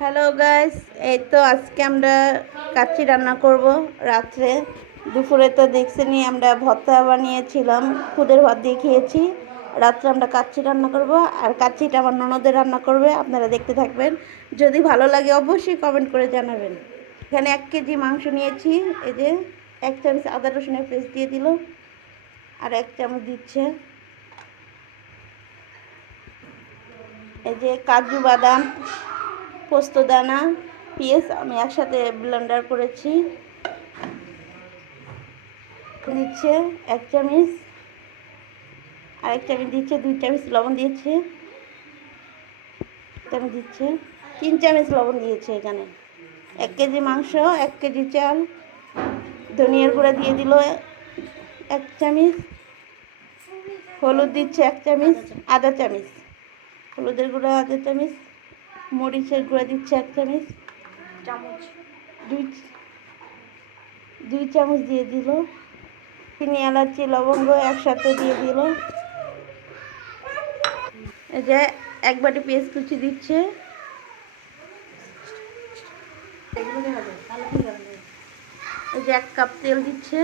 Hello guys, এই তো আজকে আমরা কাচ্চি রান্না করব রাত্রে। দুপুরে তো দেখছেনই আমরা ভর্তা বানিয়েছিলাম, খুদের ভাত দিয়ে খেয়েছি। রাত্রে আমরা কাচ্চি রান্না করব, আর কাচ্চিটা আমার ননদের রান্না করবে। আপনারা দেখতে থাকবেন, যদি ভালো লাগে অবশ্যই কমেন্ট করে জানাবেন। এখানে 1 কেজি মাংস নিয়েছি। এই যে 1 চামচ আদা রসুনের পেস্ট দিয়ে দিল, আর 1 চামচ দিচ্ছে এই যে কাজু বাদাম, পোস্তদানা, পেঁয়াজ আমি একসাথে ব্লেন্ডার করেছি। দিচ্ছে 1 চামচ, আর 1 চামচ দিচ্ছে 2 চামচ লবণ দিয়েছে, চামচ দিচ্ছে 3 চামচ লবণ দিয়েছে। এখানে 1 কেজি মাংস, 1 কেজি চাল। ধনিয়ার গুঁড়া দিয়ে দিল 1 চামচ, হলুদ দিচ্ছে 1 চামচ, আধা চামচ হলুদের গুঁড়া, আধা চামচ মরিচের গুঁড়া দিচ্ছে 1 চামচ, দুই চামচ দিয়ে দিল। চিনি, এলাচি, লবঙ্গ একসাথে দিয়ে দিল। এই যে 1 বাটি পেঁয়াজ কুচি দিচ্ছে। এই যে 1 কাপ তেল দিচ্ছে।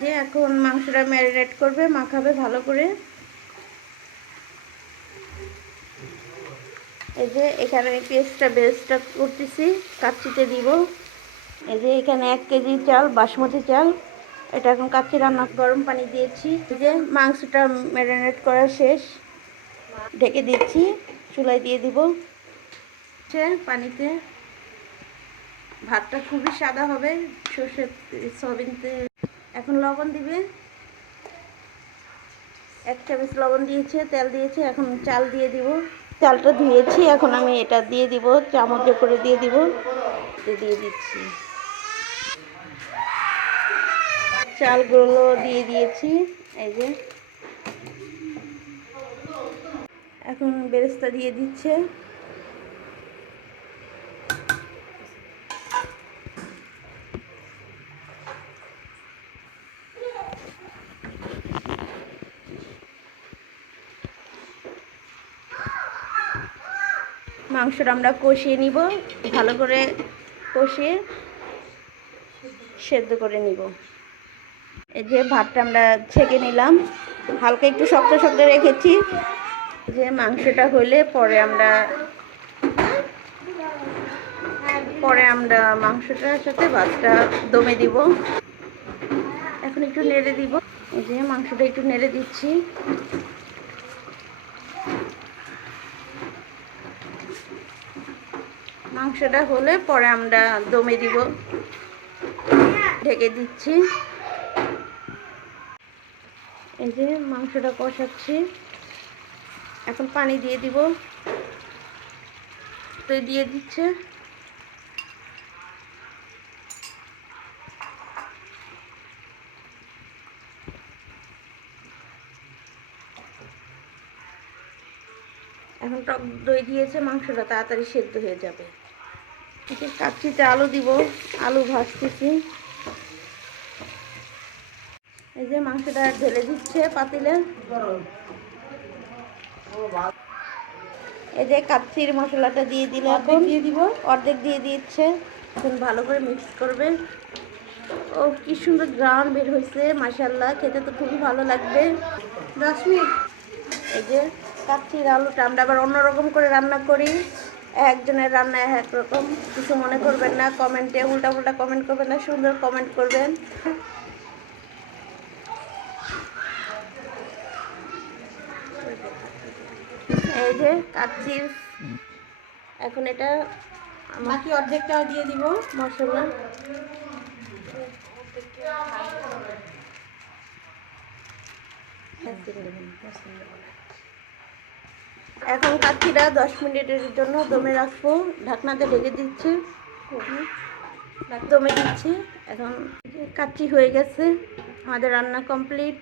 যে এখন মাংসটা ম্যারিনেট করবে, মাখাবে ভালো করে। এই যে এখানে পেস্টটা বেস্টটা করতেছি, কাচ্চিতে দিব। এই যে এখানে 1 কেজি চাল, বাসমতি চাল। এটা এখন কাচ্চি রান্না, গরম পানি দিয়েছি। এই যে মাংসটা ম্যারিনেট করা শেষ, ঢেকে দিচ্ছি, চুলায় দিয়ে দিব পানিতে। ভাতটা খুবই সাদা হবে, সর্ষের সয়াবিনতে। এখন লবণ দিবে, 1 চামচ লবণ দিয়েছে, তেল দিয়েছে। এখন চাল দিয়ে দিব। চালটা ধুয়েছি, এখন আমি এটা দিয়ে দিব, চামচে করে দিয়ে দিব। দিয়ে দিচ্ছি, চালগুলো দিয়ে দিয়েছি। এই যে এখন বেরেস্তা দিয়ে দিচ্ছে। মাংসটা আমরা কষিয়ে নিব, ভালো করে কষিয়ে সেদ্ধ করে নিব। এই যে ভাতটা আমরা ছেঁকে নিলাম, হালকা একটু শক্ত শক্ত রেখেছি। যে মাংসটা হলে পরে আমরা মাংসটার সাথে ভাতটা দমে দিব। এখন একটু নেড়ে দিব। এই যে মাংসটা একটু নেড়ে দিচ্ছি। মাংসটা হলে পরে আমরা দমে দিব, ঢেকে দিচ্ছি। এই যে মাংসটা কষাচ্ছি, এখন পানি দিয়ে দিব। দিয়ে দিচ্ছে। এখন টক দই দিয়েছে, মাংসটা তাড়াতাড়ি সেদ্ধ হয়ে যাবে। কাচ্চিতে আলু দিব, আলু ভাজতেছি। এই যে মাংসটা ঢেলে দিচ্ছে পাতিলে। এই যে কাচ্চির মশলাটা দিয়ে দিলে, এখন দিয়ে দিব, অর্ধেক দিয়ে দিচ্ছে। এখন ভালো করে মিক্স করবেন। ও কি সুন্দর গ্রান বের হয়েছে, মাশাআল্লাহ, খেতে তো খুবই ভালো লাগবে। 10 মিনিট। এই যে কাচ্চির আলুটা আমরা আবার অন্যরকম করে রান্না করি, একজনের রান্না এক রকম। কিছু মনে করবেন না, কমেন্টে উল্টা পুল্টা কমেন্ট করবেন না, সুন্দর কমেন্ট করবেন। এই যে কাচ্চির, এখন এটা বাকি অর্ধেকটাও দিয়ে দিব মশলা। এখন কাচ্চিটা 10 মিনিটের জন্য দমে রাখবো, ঢাকনাতে ঢেকে দিচ্ছি, দমে দিচ্ছি। এখন কাচ্চি হয়ে গেছে, আমাদের রান্না কমপ্লিট।